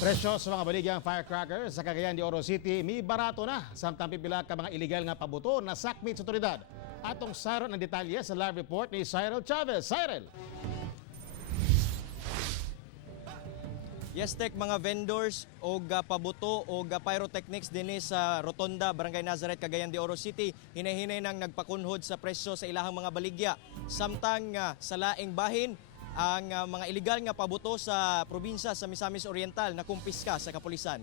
Presyo sa mga baligyang firecracker sa Cagayan de Oro City, may barato na. Samtang pipila ka mga illegal nga pabuto na sakmit sa otoridad. Atong sayro ng detalye sa live report ni Cyril Chavez. Cyril! Yes, Tek, mga vendors o pabuto o pyrotechnics din sa Rotonda, Barangay Nazareth, Cagayan de Oro City, hinahinay nang nagpakunhod sa presyo sa ilahang mga baligya. Samtang sa laing bahin, ang mga iligal nga pabuto sa probinsya sa Misamis Oriental na kumpiska sa kapulisan.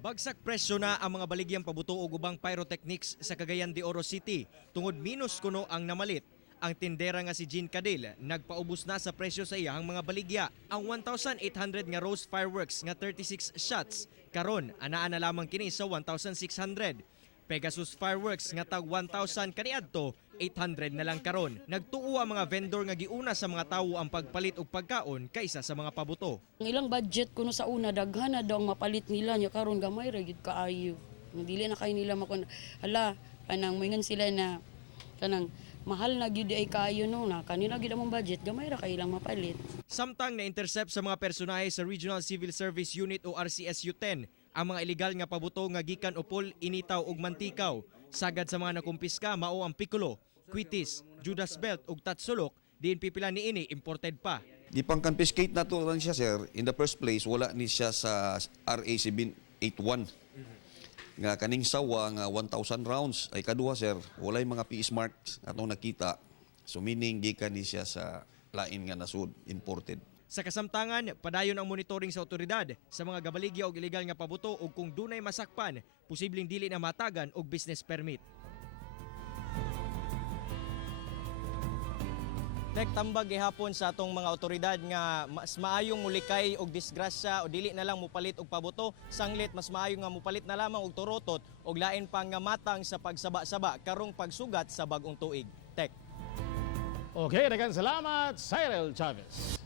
Bagsak presyo na ang mga baligyang pabuto o gubang pyrotechnics sa Cagayan de Oro City tungod minus kuno ang namalit. Ang tindera nga si Jean Cadil nagpaubos na sa presyo sa iyang mga baligya. Ang 1,800 nga rose fireworks nga 36 shots karon anaa na lamang kini sa 1,600. Pegasus fireworks nga tag 1,000 kaniadto 800 na lang karon. Nagtuo ang mga vendor nga giuna sa mga tawo ang pagpalit og pagkaon kaysa sa mga pabuto. Ang ilang budget kuno sa una daghan na daw ang mapalit nila nya karon gamay ra gid kaayo. Dili na kay nila makon hala kanang moingon sila na kanang mahal na gyud ay kaayo no na kanina gyud among budget gamay ra kay ilang mapalit. Samtang na-intercept sa mga personahe sa Regional Civil Service Unit o RCSU 10 ang mga illegal nga pabuto nga gikan upol, initaw ug mantikaw. Sagad sa mga nakumpiska mao ang piccolo, quitis, Judas belt ug tatsulok, diin pipila niini imported pa. Gipang-confiscate na to lang siya, sir. In the first place, wala ni siya sa RA 781. Nga kaning sawa nga 1,000 rounds ay kaduha, sir. Walay mga PS marks atong nakita. So meaning gikan ni siya sa lain nga nasud imported. Sa kasamtangan, padayon ang monitoring sa otoridad sa mga gabaligya o illegal nga pabuto o kung dunay masakpan, posibleng dili na matagan og business permit. Tek, tambag gihapon sa atong mga otoridad nga mas maayong mulikay og disgrasya o dili na lang mupalit og pabuto, sanglit mas maayo nga mupalit na lamang og turotot og lain pang nga matang sa pagsaba-saba karong pagsugat sa bag-ong tuig. Tek. Okay, daghang salamat, Cyril Chavez.